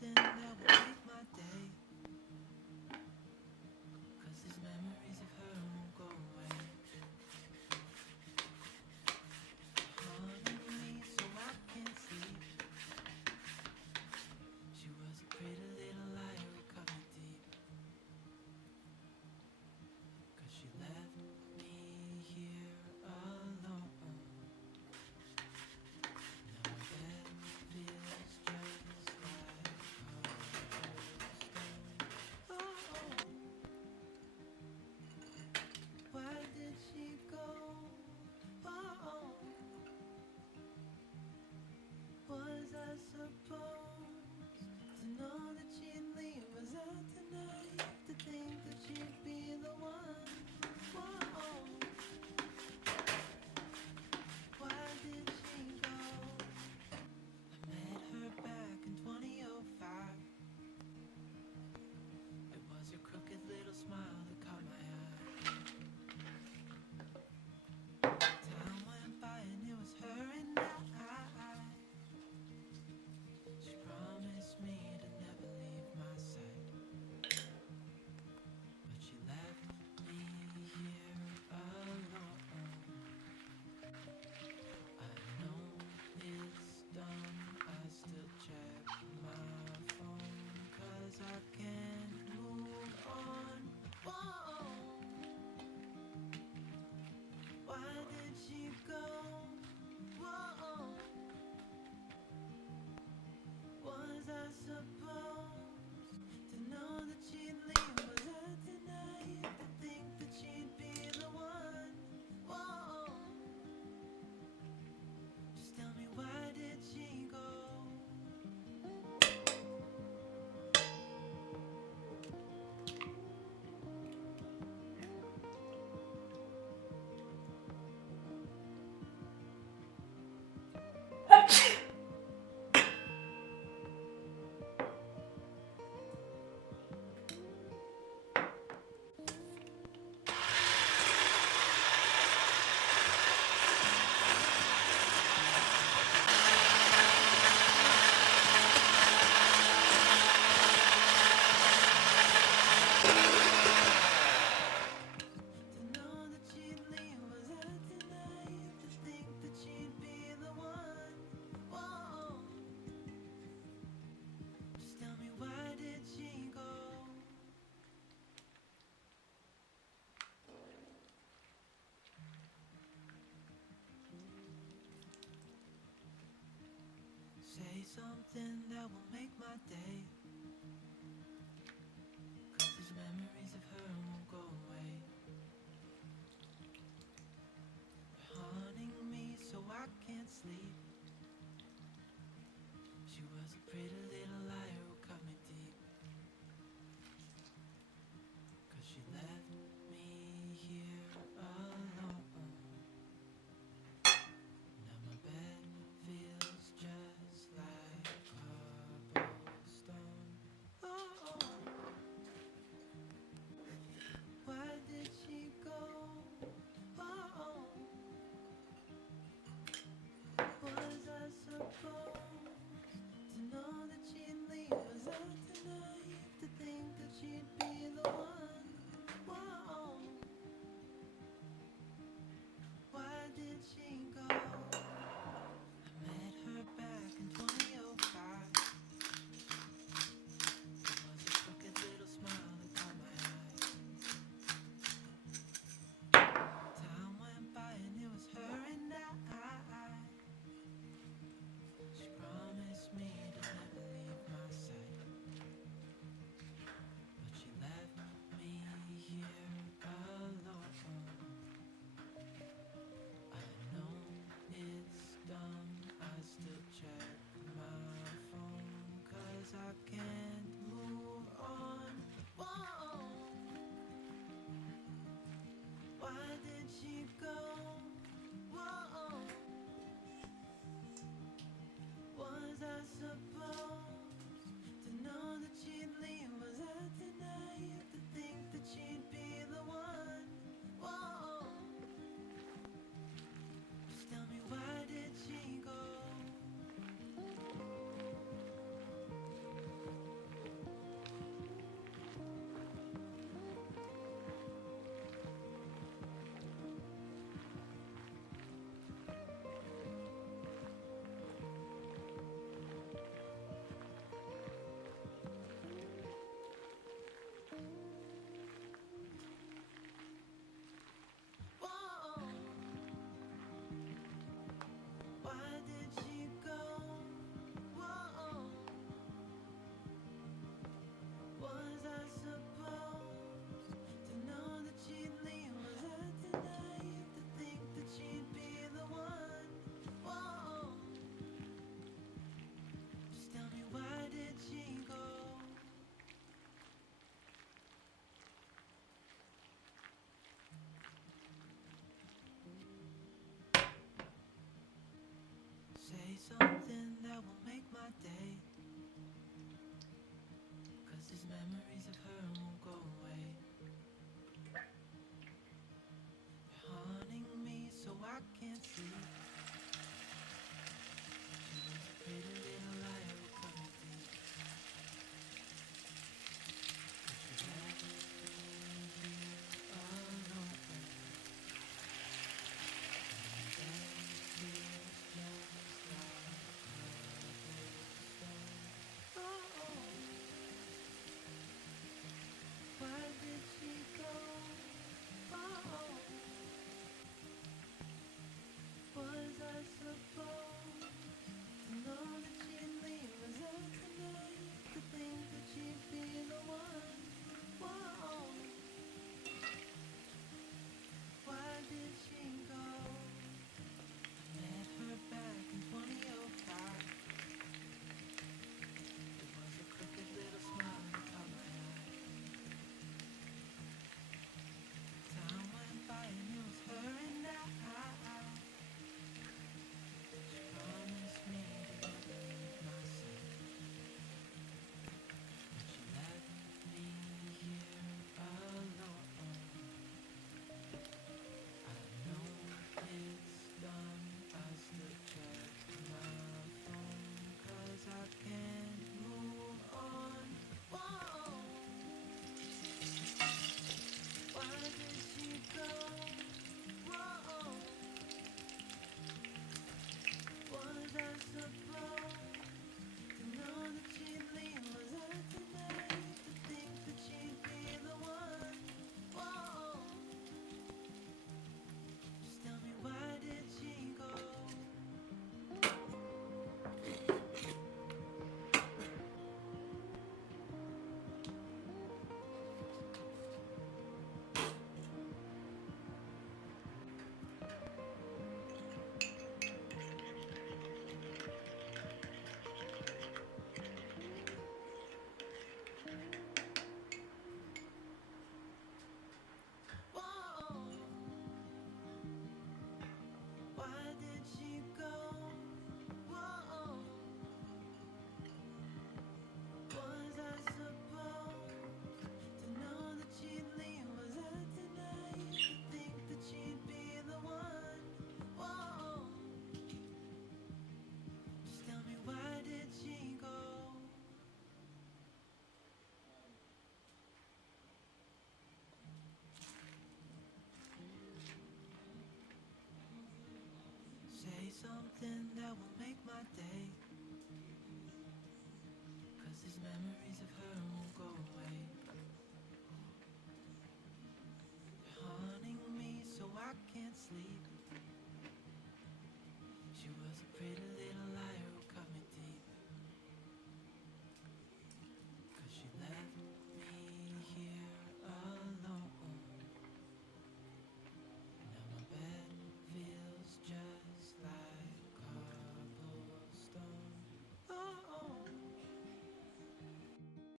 something that will make my day. 'Cause these memories of her won't go away. Haunting me so I can't sleep. She was a pretty little liar who cut me deep. 'Cause she left me here alone. Now my bed feels just like cobblestone. Oh, why did she go? Oh, was I supposed to know that she'd leave? Was I too naive to think that she'd be the one? Whoa, why did she go? I met her back in 2005. It was your crooked little smile that caught my eye. Time went by and it was her and I. She promised me to never leave my side, but she left me here alone. I know it's dumb, I still check my phone, 'cause I can't move on. Whoa, why did she go? Whoa, was I supposed to know that she'd leave? Was I too naive to think that she'd be the one? Whoa, just tell me, why did she go? To know that she'd leave, was I too naive to think that she'd be the one? Whoa, just tell me, why did she go? Say something that will make my day. 'Cause these memories of her won't go away. They're haunting me so I can't sleep. She was a pretty little liar who cut me deep. 'Cause she left me here alone. Now my bed feels just like cobblestone. Oh, something that will make my day. 'Cause these memories of her won't go away. You're haunting me so I can't sleep. She was a pretty little liar who cut me deep. But she left me here alone. And then feels just like cobblestone. Oh, why did she go? Oh, was I supposed to know that she'd leave us out tonight? To think that she'd be the one. Whoa, why did she go? I met her back in 2005. It was a crooked little smile that caught my eye. Time went by and it was her and I. She promised me to never leave my side. But she left me here alone. I know it's dumb, I still check my phone 'cause I can't move on. Whoa, why did she go? Whoa, was I supposed to know that she'd leave us out tonight? To think that she'd be the one. Whoa, just tell me, why did she go? Whoa, why did she go? Whoa, was I supposed to know that she'd leave us out tonight? To think that she'd be the one. Whoa, just tell me, why did she go? Say something that will make my day. 'Cause these memories of her won't go away.